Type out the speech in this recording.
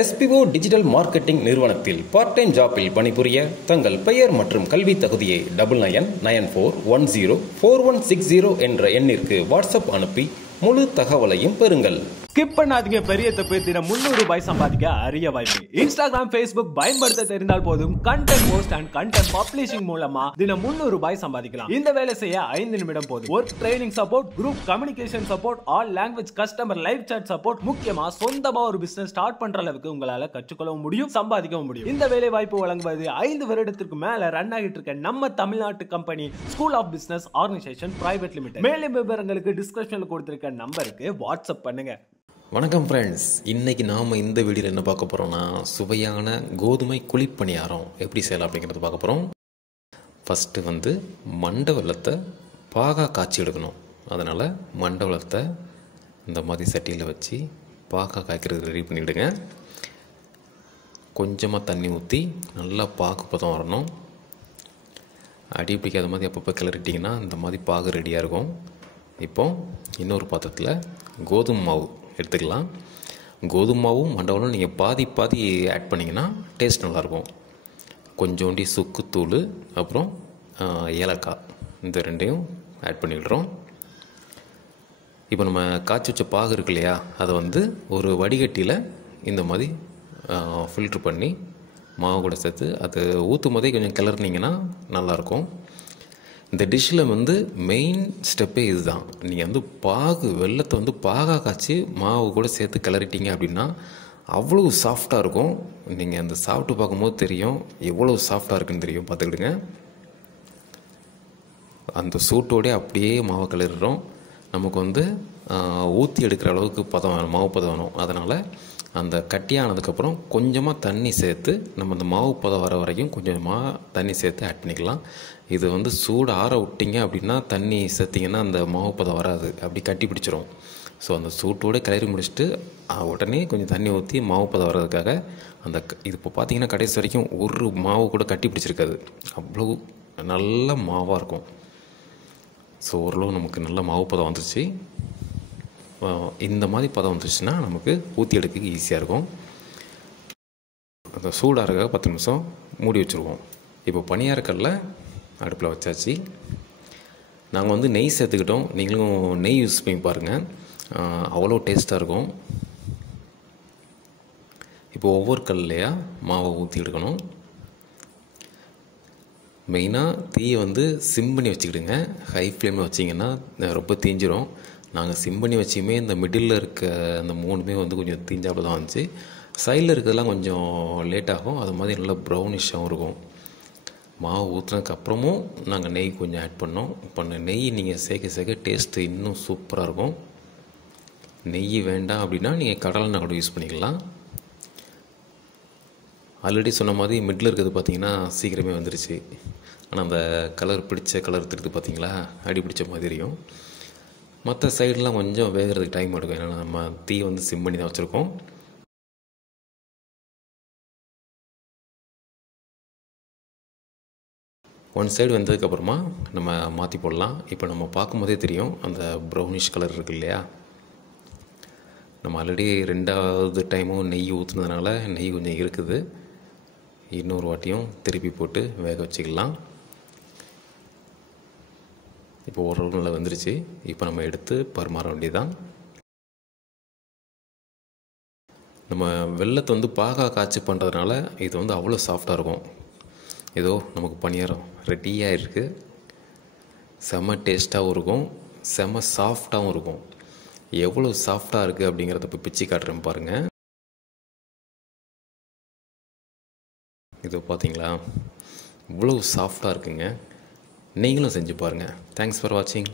SPO digital marketing நிறுவனத்தில் part time ஜாப்பில் பணிபுரிய தங்கள் பெயர் மற்றும் கல்வி தகுதியை 9994104160 என்ற எண்ணிற்கு வாட்ஸ்அப் அனுப்பி முழு தகவலையும் பெறுங்கள். ஸ்கிப் பண்ணாதீங்க, பெரிய தப்பு. தினம் 300 ரூபாய் சம்பாதிக்க அரிய வாய்ப்பு. இன்ஸ்டாகிராம், Facebook பயன்படுத்த தெரிந்தால் போதும். Content post and content publishing மூலமா தினம் 300 ரூபாய் சம்பாதிக்கலாம். இந்த வேலை செய்ய 5 நிமிடம் போதும். Work training support, group communication support, all language customer live chat support, முக்கியமா சொந்தமா ஒரு பிசினஸ் ஸ்டார்ட் பண்ற அளவுக்கு உங்களால கற்றுக்கொள்ளவும் முடியும், சம்பாதிக்கவும் முடியும். இந்த வேலை வாய்ப்பு வழங்குவது 5 வருடத்திற்கு மேல ரன் ஆகிட்டு இருக்க நம்ம தமிழ்நாட்டு company school of business organisation private limited. மேலும் விவரங்களுக்கு டிஸ்கிரிப்ஷன்ல கொடுத்திருக்க நம்பருக்கு வாட்ஸ்அப் பண்ணுங்க. வணக்கம் ஃப்ரெண்ட்ஸ், இன்றைக்கி நாம் இந்த வீடியோவில் என்ன பார்க்க போகிறோம்னா, சுவையான கோதுமை குழிப்பணியாரம் எப்படி செய்யலாம் அப்படிங்கிறத பார்க்க போகிறோம். ஃபஸ்ட்டு மண்டை வெல்லத்தை பாகா காய்ச்சி எடுக்கணும். அதனால் மண்டை வெல்லத்தை இந்த மாதிரி சட்டியில் வச்சு பாகா காய்க்கிறதுக்கு ரெடி பண்ணிவிடுங்க. கொஞ்சமாக தண்ணி ஊற்றி நல்லா பாகு பதம் வரணும். அடி பிடிக்காத மாதிரி அப்பப்போ கிளறிட்டிங்கன்னா இந்த மாதிரி பாகு ரெடியாக இருக்கும். இப்போது இன்னொரு பாத்திரத்தில் கோதுமை மாவு எடுத்துக்கலாம். கோதுமை மாவும் மண்டவலும் நீங்கள் பாதி ஆட் பண்ணிங்கன்னா டேஸ்ட் நல்லாயிருக்கும். கொஞ்சோண்டி சுக்குத்தூள், அப்புறம் ஏலக்காய், இந்த ரெண்டையும் ஆட் பண்ணிவிடுறோம். இப்போ நம்ம காய்ச்சி வச்ச பாகு இருக்கு இல்லையா, அதை ஒரு வடிகட்டியில் இந்த மாதிரி ஃபில்ட்ரு பண்ணி மாவு கூட சேர்த்து அது ஊற்றும் போதே கொஞ்சம் கிளறினீங்கன்னா நல்லாயிருக்கும். இந்த டிஷ்ஷில் மெயின் ஸ்டெப்பே இதுதான். நீங்கள் பாகு வெல்லத்தை பாகா காய்ச்சி மாவு கூட சேர்த்து கிளறிட்டீங்க அப்படின்னா அவ்வளோ சாஃப்டாக இருக்கும். நீங்கள் அந்த சாப்பிட்டு பார்க்கும்போது தெரியும் எவ்வளோ சாஃப்டாக இருக்குன்னு தெரியும். பார்த்துக்கிடுங்க. அந்த சூட்டோடே அப்படியே மாவை கிளறிடுறோம். நமக்கு ஊற்றி எடுக்கிற அளவுக்கு பதம் வேணும், மாவு பதம் வேணும். அதனால் அந்த கட்டியானதுக்கப்புறம் கொஞ்சமாக தண்ணி சேர்த்து நம்ம அந்த மாவு பதம் வர வரைக்கும் கொஞ்சமாக தண்ணி சேர்த்து ஆட் பண்ணிக்கலாம். இது சூடு ஆற விட்டிங்க அப்படின்னா தண்ணி சேர்த்திங்கன்னா அந்த மாவு பதம் வராது, அப்படி கட்டி பிடிச்சிரும். ஸோ அந்த சூட்டோடு கிளறி முடிச்சுட்டு உடனே கொஞ்சம் தண்ணி ஊற்றி மாவு பதம் வர்றதுக்காக இது இப்போ பார்த்திங்கன்னா கடைசி வரைக்கும் ஒரு மாவு கூட கட்டி பிடிச்சிருக்காது, அவ்வளோ நல்ல மாவாக இருக்கும். ஸோ ஓரளவு நமக்கு நல்ல மாவு பதம் வந்துருச்சு. இந்த மாதிரி பதம் வந்துருச்சுன்னா நமக்கு ஊற்றி எடுக்க ஈஸியாக இருக்கும். அந்த சூடாக 10 நிமிஷம் மூடி வச்சுருவோம். இப்போ பணியாரக்கல்ல அடுப்பில் வச்சாச்சு. நாங்கள் நெய் சேர்த்துக்கிட்டோம். நீங்களும் நெய் யூஸ் பண்ணி பாருங்கள், அவ்வளோ டேஸ்ட்டாக இருக்கும். இப்போ ஒவ்வொரு கல்லையாக மாவை ஊற்றி எடுக்கணும். மெயினாக தீயை சிம் பண்ணி வச்சுக்கிடுங்க. ஹை ஃப்ளேமில் வச்சிங்கன்னா ரொம்ப தீஞ்சிரும். நாங்கள் சிம் பண்ணி வச்சுமே இந்த மிடில் இருக்க அந்த 3மே கொஞ்சம் தீஞ்சாப்பில் தான் வந்துச்சு. சைடில் இருக்கிறதுலாம் கொஞ்சம் லேட் ஆகும். அது மாதிரி நல்லா ப்ரௌனிஷாகவும் இருக்கும். மாவு ஊற்றுனதுக்கப்புறமும் நாங்கள் நெய் கொஞ்சம் ஆட் பண்ணோம். இப்போ நெய் நீங்கள் சேர்க்க டேஸ்ட்டு இன்னும் சூப்பராக இருக்கும். நெய் வேண்டாம் அப்படின்னா நீங்கள் கடலெண்ணெய் கூட யூஸ் பண்ணிக்கலாம். ஆல்ரெடி சொன்ன மாதிரி மிடில் இருக்கிறது பார்த்திங்கன்னா சீக்கிரமே வந்துருச்சு. ஆனால் அந்த கலர் பிடிச்ச கலர் திருத்து பார்த்திங்களா, அடி பிடிச்ச மாதிரி தெரியும். மற்ற சைடெலாம் கொஞ்சம் வேகிறதுக்கு டைம் எடுக்கும். ஏன்னா நம்ம தீ சிம் பண்ணி தான் வச்சுருக்கோம். ஒன் சைடு வந்ததுக்கப்புறமா நம்ம மாற்றி போடலாம். இப்போ நம்ம பார்க்கும்போதே தெரியும் அந்த ப்ரௌனிஷ் கலர் இருக்குது இல்லையா. நம்ம ஆல்ரெடி 2வது டைமும் நெய் ஊற்றுனதுனால நெய் கொஞ்சம் இருக்குது. இன்னொரு வாட்டியும் திருப்பி போட்டு வேக வச்சுக்கலாம். இப்போ ஓரளவு நல்லா வந்துருச்சு. இப்போ நம்ம எடுத்து பரிமாற வேண்டியதுதான். நம்ம வெல்லத்தை பாகா காய்ச்சி பண்ணுறதுனால இது அவ்வளோ சாஃப்டாக இருக்கும். ஏதோ நமக்கு பணியாரம் ரெடியாக இருக்குது. செம்ம டேஸ்ட்டாகவும் இருக்கும், செம்ம சாஃப்டாகவும் இருக்கும். எவ்வளோ சாஃப்டாக இருக்குது அப்படிங்கிறத இப்போ பிச்சு காட்டுறேன் பாருங்கள். இது பார்த்தீங்களா, இவ்வளோ சாஃப்டாக இருக்குங்க. நீங்களும் செஞ்சு பாருங்கள். தேங்க்ஸ் ஃபார் வாட்சிங்.